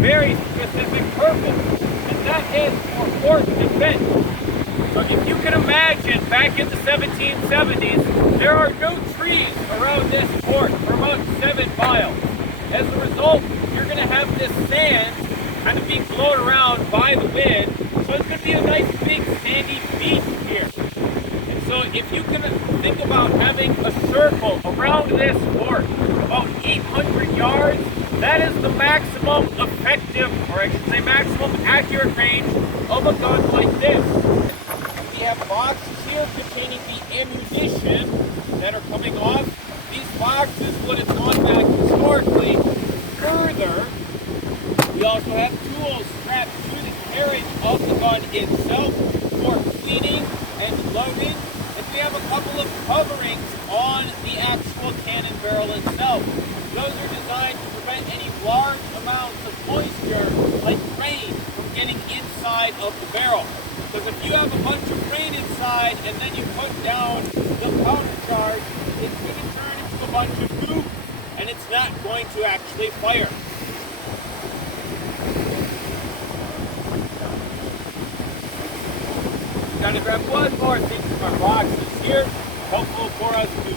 very specific purpose, and that is for fort defense. So if you can imagine, back in the 1770s, there are no trees around this fort for about 7 miles. As a result, you're going to have this sand kind of being blown around by the wind, so it's going to be a nice big sandy beach here. And so if you can think about having a circle around this fort, about 800 yards, that is the maximum effective, or I should say maximum accurate range of a gun like this. We have boxes here containing the ammunition that are coming off. These boxes would have gone back historically further. We also have tools strapped to the carriage of the gun itself for cleaning and loading. And we have a couple of coverings on the actual cannon barrel itself. Those are designed to prevent any large amounts of moisture, like rain, from getting inside of the barrel. Because if you have a bunch of rain inside and then you put down the powder charge, it's going to turn into a bunch of goop and it's not going to actually fire. Gotta grab one more thing from our boxes here, helpful for us to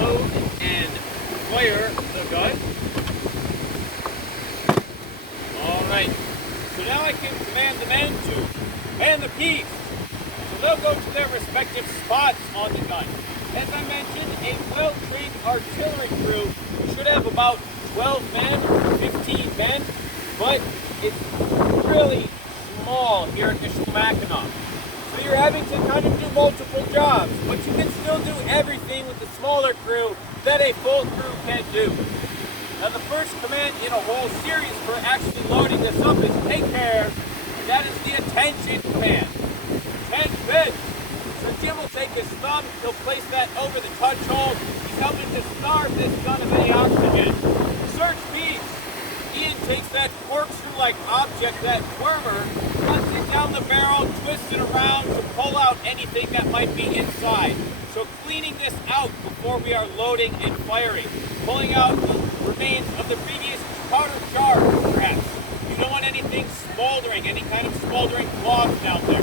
load and fire the gun. Alright, so now I can command the men to man the piece. So they'll go to their respective spots on the gun. As I mentioned, a well-trained artillery crew should have about 12 men, 15 men, but it's really small here at Michilimackinac. So you're having to kind of do multiple jobs, but you can still do everything with the smaller crew that a full crew can do. Now the first command in a whole series for actually loading this up is take care, and that is the attention command. Attention! So Jim will take his thumb, he'll place that over the touch hole. He's helping to starve this gun of any oxygen. Search beads. Ian takes that corkscrew-like object, that wormer, runs it down the barrel, twists it around to pull out anything that might be inside. So cleaning this out before we are loading and firing. Pulling out the remains of the previous powder charge, perhaps. You don't want anything smoldering, any kind of smoldering cloth down there.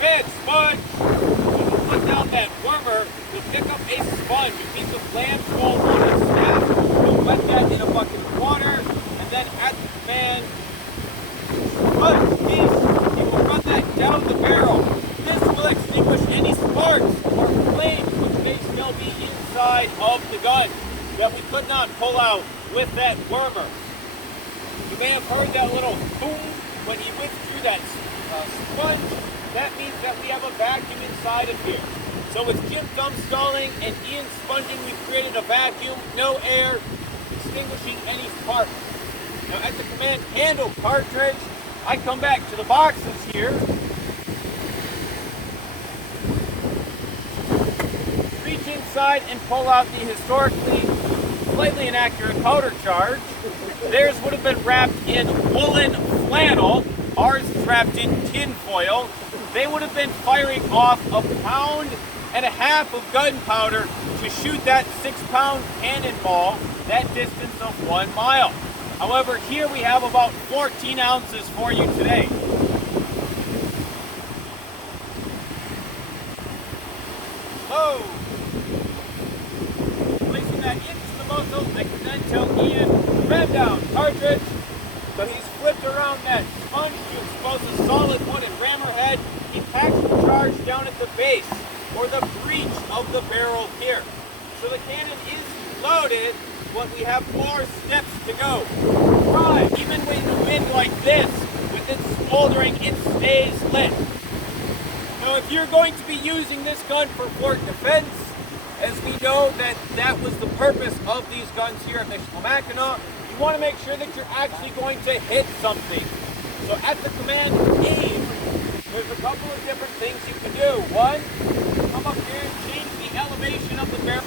Good, sponge. When you put down that wormer, you'll pick up a sponge, a piece of lamb wool on its staff. You'll wet that in a bucket of water, and then at the command, sponge piece, you will run that down the barrel. This will extinguish any sparks or flames which may still be inside of the gun that we could not pull out with that wormer. You may have heard that little boom when he withdrew that sponge. That means that we have a vacuum inside of here. So with Jim thumb stalling and Ian sponging, we've created a vacuum, no air, extinguishing any sparks. Now at the command handle cartridge, I come back to the boxes here. Reach inside and pull out the historically slightly inaccurate powder charge. Theirs would have been wrapped in woolen flannel. Ours is wrapped in tin foil. They would have been firing off 1.5 pounds of gunpowder to shoot that 6-pound cannonball that distance of 1 mile. However, here we have about 14 ounces for you today. Load. Placing that into the muzzle, I can then tell Ian, ram down, cartridge. So he's flipped around that sponge to expose a solid wooden rammerhead. He packs the charge down at the base, or the breech of the barrel here. So the cannon is loaded, but we have 4 steps to go. Right, even with the wind like this, with it smoldering, it stays lit. Now if you're going to be using this gun for fort defense, as we know that that was the purpose of these guns here at Michilimackinac, you want to make sure that you're actually going to hit something. So at the command aim, there's a couple of different things you can do. One, come up here and change the elevation of the barrel.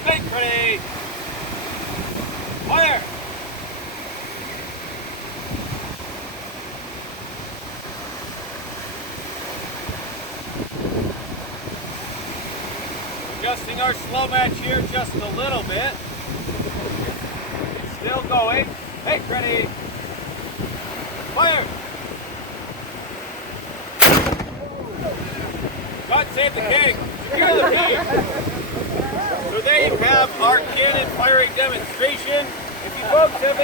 Strike grenade. Fire. Adjusting our slow match here just a little bit. It's still going. Hey, ready. Fire! God save the king! Secure the peace! So there you have our cannon firing demonstration. If you folks have